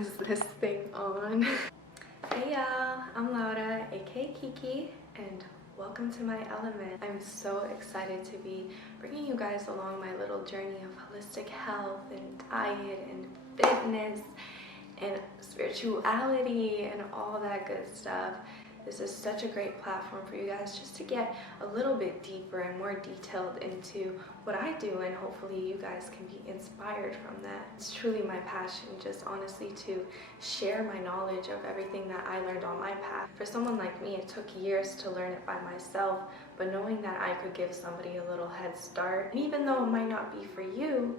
Is this thing on? Hey y'all, I'm Laura, aka Kiki, and welcome to my element. I'm so excited to be bringing you guys along my little journey of holistic health and diet and fitness and spirituality and all that good stuff. This is such a great platform for you guys just to get a little bit deeper and more detailed into what I do, and hopefully you guys can be inspired from that. It's truly my passion, just honestly to share my knowledge of everything that I learned on my path. For someone like me, it took years to learn it by myself, but knowing that I could give somebody a little head start, and even though it might not be for you,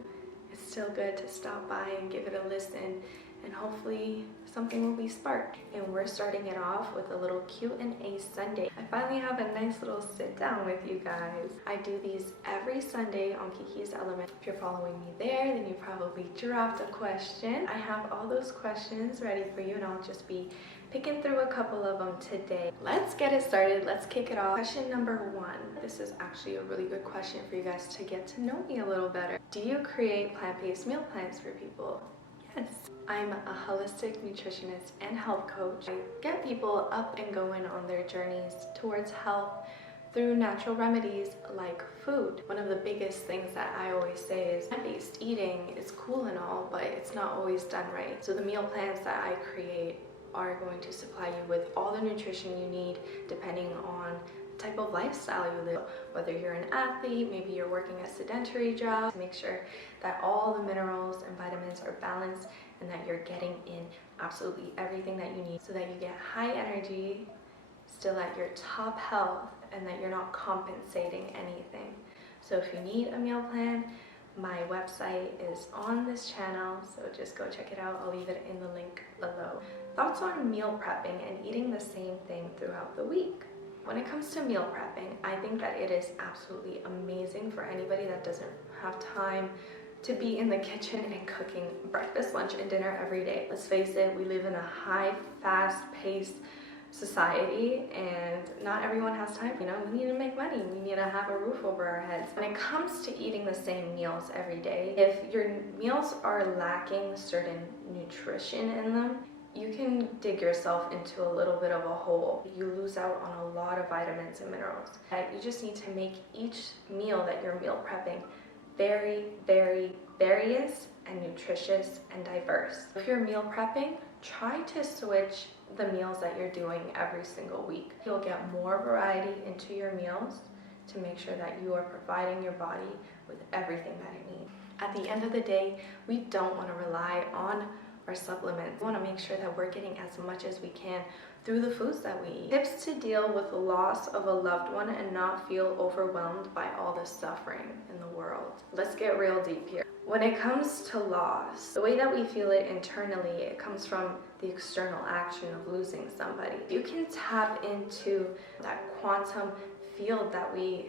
it's still good to stop by and give it a listen, and hopefully something will be sparked. And we're starting it off with a little Q&A Sunday. I finally have a nice little sit down with you guys. I do these every Sunday on Kiki'S Element. If you're following me there, then you probably dropped a question. I have all those questions ready for you, and I'll just be picking through a couple of them today. Let's get it started. Let's kick it off. Question number 1. This is actually a really good question for you guys to get to know me a little better. Do you create plant-based meal plans for people? Yes. I'm a holistic nutritionist and health coach. I get people up and going on their journeys towards health through natural remedies like food. One of the biggest things that I always say is plant-based eating is cool and all, but it's not always done right. So the meal plans that I create are going to supply you with all the nutrition you need depending on the type of lifestyle you live. Whether you're an athlete, maybe you're working a sedentary job, to make sure that all the minerals and vitamins are balanced and that you're getting in absolutely everything that you need so that you get high energy, still at your top health, and that you're not compensating anything. So if you need a meal plan, my website is on this channel, so just go check it out. I'll leave it in the link below. Thoughts on meal prepping and eating the same thing throughout the week? When it comes to meal prepping, I think that it is absolutely amazing for anybody that doesn't have time to be in the kitchen and cooking breakfast, lunch, and dinner every day. Let's face it, we live in a high, fast-paced society, and not everyone has time. You know, we need to make money. We need to have a roof over our heads. When it comes to eating the same meals every day, if your meals are lacking certain nutrition in them, you can dig yourself into a little bit of a hole. You lose out on a lot of vitamins and minerals. You just need to make each meal that you're meal prepping very, very various and nutritious and diverse. If you're meal prepping, try to switch the meals that you're doing every single week. You'll get more variety into your meals to make sure that you are providing your body with everything that it needs. At the end of the day, we don't want to rely on our supplements. We want to make sure that we're getting as much as we can through the foods that we eat. Tips to deal with the loss of a loved one and not feel overwhelmed by all the suffering in the world. Let's get real deep here. When it comes to loss, the way that we feel it internally, it comes from the external action of losing somebody. You can tap into that quantum field that we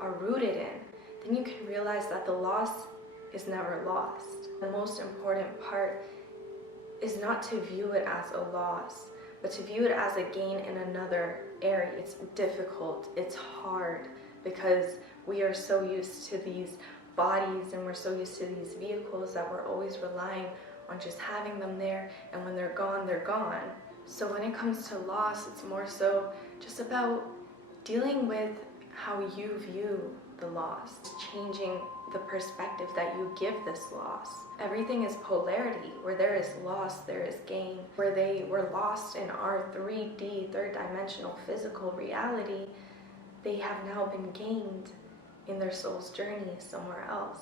are rooted in, then you can realize that the loss is never lost. The most important part is not to view it as a loss, but to view it as a gain in another area. It's difficult, it's hard, because we are so used to these bodies and we're so used to these vehicles that we're always relying on just having them there, and when they're gone, they're gone. So when it comes to loss, it's more so just about dealing with how you view the loss, changing the perspective that you give this loss. Everything is polarity. Where there is loss, there is gain. Where they were lost in our 3D, third dimensional physical reality, they have now been gained in their soul's journey somewhere else.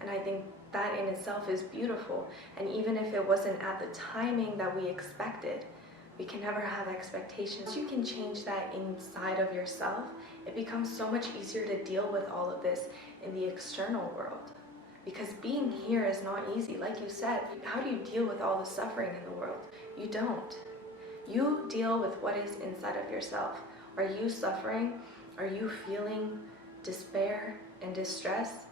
And I think that in itself is beautiful. And even if it wasn't at the timing that we expected, we can never have expectations. You can change that inside of yourself. It becomes so much easier to deal with all of this in the external world. Because being here is not easy. Like you said, how do you deal with all the suffering in the world? You don't. You deal with what is inside of yourself. Are you suffering? Are you feeling despair and distress?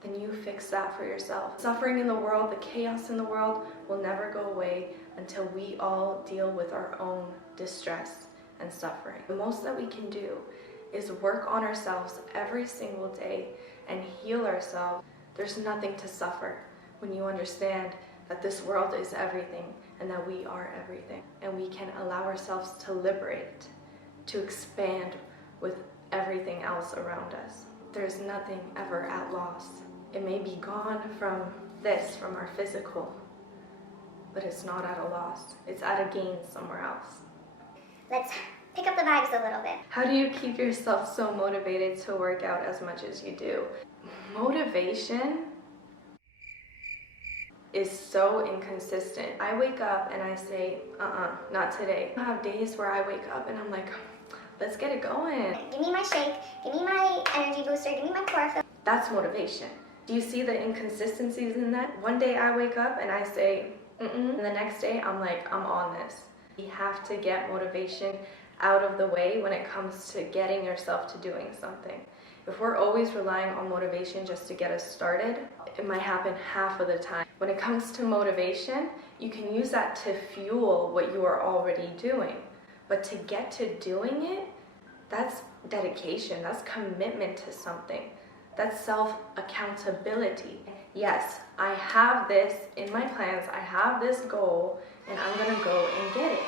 Then you fix that for yourself. Suffering in the world, the chaos in the world will never go away until we all deal with our own distress and suffering. The most that we can do is work on ourselves every single day and heal ourselves. There's nothing to suffer when you understand that this world is everything and that we are everything. And we can allow ourselves to liberate, to expand with everything else around us. There's nothing ever at loss. It may be gone from our physical, but it's not at a loss. It's at a gain somewhere else. Let's pick up the vibes a little bit. How do you keep yourself so motivated to work out as much as you do? Motivation is so inconsistent. I wake up and I say, not today. I have days where I wake up and I'm like, let's get it going. Give me my shake, give me my energy booster, give me my chlorophyll. That's motivation. Do you see the inconsistencies in that? One day I wake up and I say, and the next day I'm like, I'm on this. You have to get motivation out of the way when it comes to getting yourself to doing something. If we're always relying on motivation just to get us started, it might happen half of the time. When it comes to motivation, you can use that to fuel what you are already doing. But to get to doing it, that's dedication, that's commitment to something. That's self-accountability. Yes, I have this in my plans, I have this goal, and I'm gonna go and get it.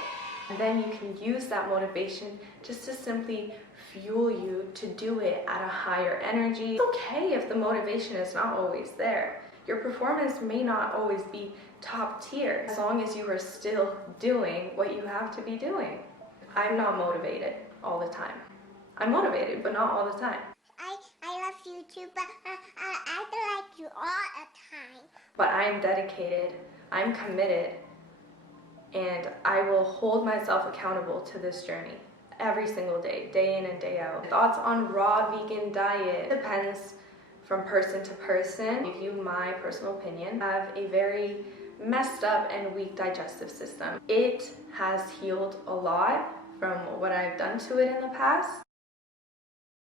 And then you can use that motivation just to simply fuel you to do it at a higher energy. It's okay if the motivation is not always there. Your performance may not always be top tier, as long as you are still doing what you have to be doing. I'm not motivated all the time. I'm motivated, but not all the time. I love you too, but I don't like you all the time. But I'm dedicated, I'm committed, and I will hold myself accountable to this journey every single day, day in and day out. Thoughts on raw vegan diet depends from person to person. Give you my personal opinion. I have a very messed up and weak digestive system. It has healed a lot from what I've done to it in the past.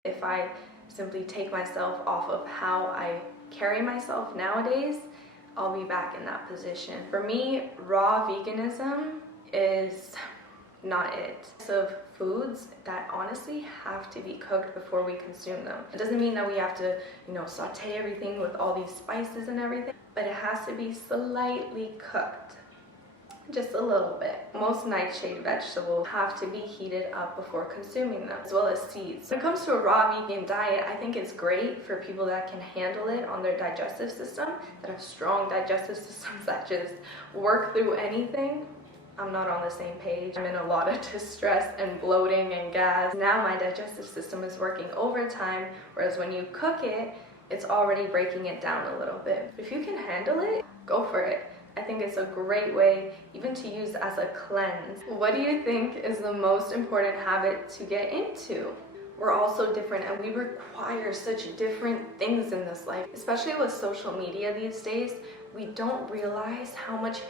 If I simply take myself off of how I carry myself nowadays, I'll be back in that position. For me, raw veganism is not it. So foods that honestly have to be cooked before we consume them. It doesn't mean that we have to, saute everything with all these spices and everything, but it has to be slightly cooked. Just a little bit. Most nightshade vegetables have to be heated up before consuming them, as well as seeds. When it comes to a raw vegan diet, I think it's great for people that can handle it on their digestive system, that have strong digestive systems that just work through anything. I'm not on the same page. I'm in a lot of distress and bloating and gas. Now my digestive system is working overtime, whereas when you cook it, it's already breaking it down a little bit. If you can handle it, go for it. I think it's a great way even to use as a cleanse. What do you think is the most important habit to get into? We're all so different and we require such different things in this life. Especially with social media these days, we don't realize how much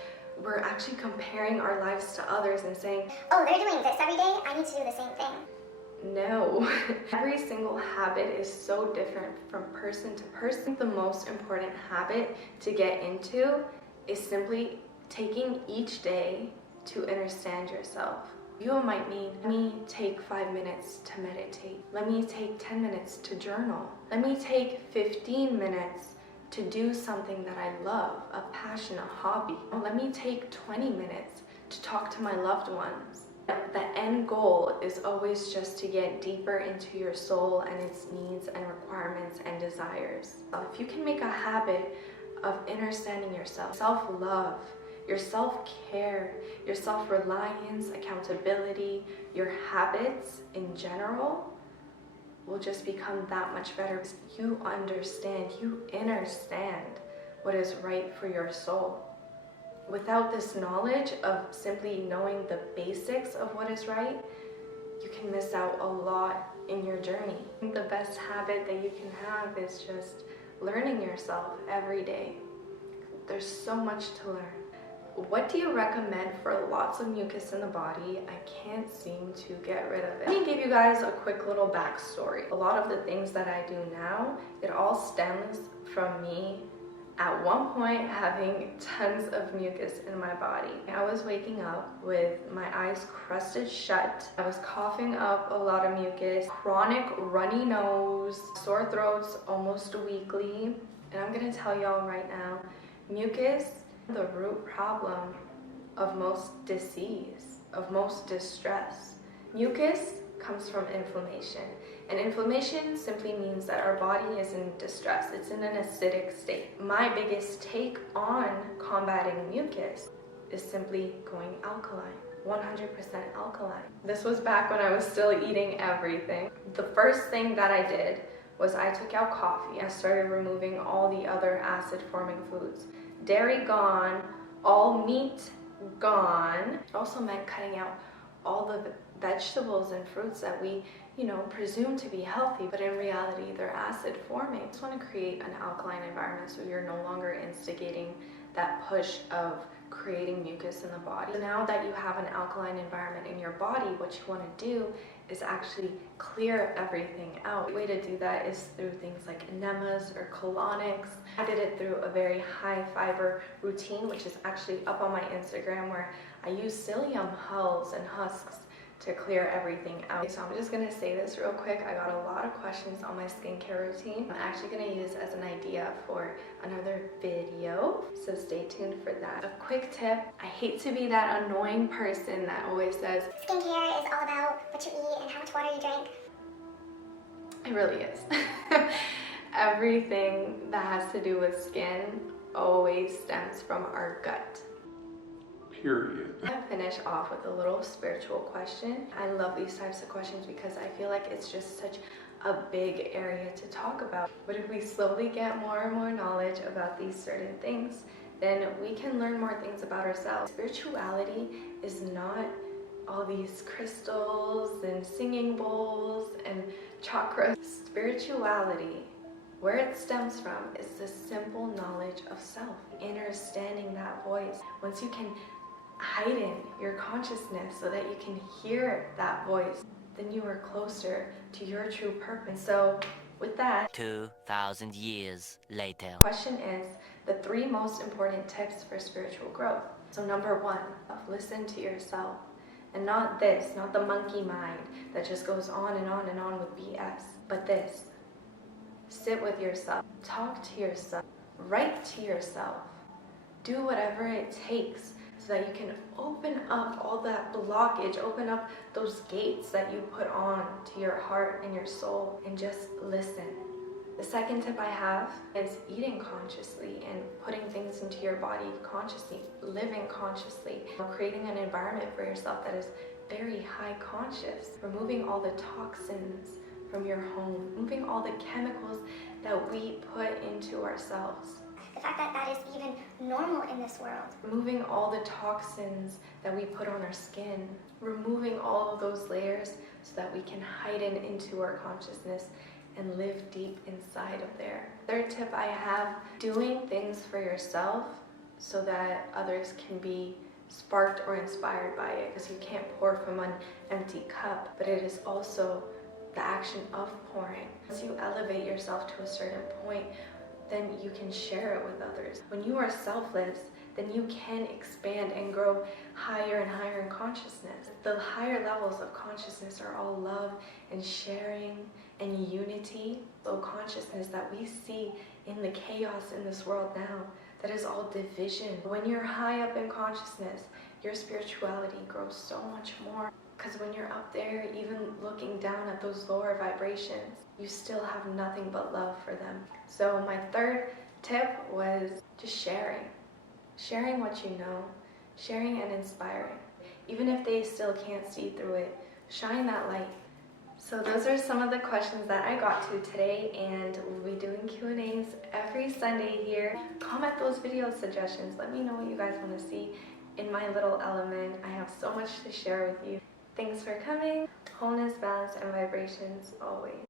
we're actually comparing our lives to others and saying, oh, they're doing this every day, I need to do the same thing. No. Every single habit is so different from person to person. The most important habit to get into is simply taking each day to understand yourself. You might mean, let me take 5 minutes to meditate. Let me take 10 minutes to journal. Let me take 15 minutes to do something that I love, a passion, a hobby. Let me take 20 minutes to talk to my loved ones. The end goal is always just to get deeper into your soul and its needs and requirements and desires. If you can make a habit of understanding yourself, self-love, your self-care, your self-reliance, accountability, your habits in general will just become that much better. You understand what is right for your soul. Without this knowledge of simply knowing the basics of what is right, you can miss out a lot in your journey. I think the best habit that you can have is just learning yourself every day. There's so much to learn. What do you recommend for lots of mucus in the body? I can't seem to get rid of it. Let me give you guys a quick little backstory. A lot of the things that I do now, it all stems from me at one point having tons of mucus in my body. I was waking up with my eyes crusted shut. I was coughing up a lot of mucus, chronic runny nose, sore throats almost weekly. And I'm gonna tell y'all right now, mucus The root problem of most disease, of most distress. Mucus comes from inflammation, and inflammation simply means that our body is in distress. It's in an acidic state. My biggest take on combating mucus is simply going alkaline. 100% alkaline. This was back when I was still eating everything. The first thing that I did was I took out coffee. I started removing all the other acid forming foods. Dairy gone, all meat gone. It also meant cutting out all the vegetables and fruits that we, presume to be healthy, but in reality they're acid forming. I just want to create an alkaline environment so you're no longer instigating that push of creating mucus in the body. So now that you have an alkaline environment in your body, what you want to do is actually clear everything out. The way to do that is through things like enemas or colonics. I did it through a very high fiber routine, which is actually up on my Instagram, where I use psyllium hulls and husks to clear everything out. So I'm just gonna say this real quick. I got a lot of questions on my skincare routine. I'm actually gonna use as an idea for another video, so stay tuned for that. A quick tip: I hate to be that annoying person that always says Skincare is all about what you eat and how much water you drink. it really is. Everything that has to do with skin always stems from our gut. Period. I'm gonna finish off with a little spiritual question. I love these types of questions because I feel like it's just such a big area to talk about. But if we slowly get more and more knowledge about these certain things, then we can learn more things about ourselves. Spirituality is not all these crystals and singing bowls and chakras. Spirituality, where it stems from, is the simple knowledge of self, understanding that voice. Once you can heighten your consciousness so that you can hear that voice, then you are closer to your true purpose. So with that, 2,000 years later. question is the 3 most important tips for spiritual growth. So number 1, listen to yourself, and not the monkey mind that just goes on and on and on with BS, but this: sit with yourself, talk to yourself, write to yourself, do whatever it takes so that you can open up all that blockage, open up those gates that you put on to your heart and your soul, and just listen. The second tip I have is eating consciously and putting things into your body consciously, living consciously, creating an environment for yourself that is very high conscious, removing all the toxins from your home, removing all the chemicals that we put into ourselves. The fact that that is even normal in this world. Removing all the toxins that we put on our skin, removing all of those layers so that we can heighten into our consciousness and live deep inside of there. Third tip I have: doing things for yourself so that others can be sparked or inspired by it, because you can't pour from an empty cup, but it is also the action of pouring. Once you elevate yourself to a certain point, then you can share it with others. When you are selfless, then you can expand and grow higher and higher in consciousness. The higher levels of consciousness are all love and sharing and unity. So consciousness that we see in the chaos in this world now, that is all division. When you're high up in consciousness, your spirituality grows so much more. Because when you're up there, even looking down at those lower vibrations, you still have nothing but love for them. So my third tip was just sharing. Sharing what you know, sharing and inspiring. Even if they still can't see through it, shine that light. So those are some of the questions that I got to today, and we'll be doing Q&As every Sunday here. Comment those video suggestions. Let me know what you guys want to see in my little element. I have so much to share with you. Thanks for coming. Wholeness, balance, and vibrations always.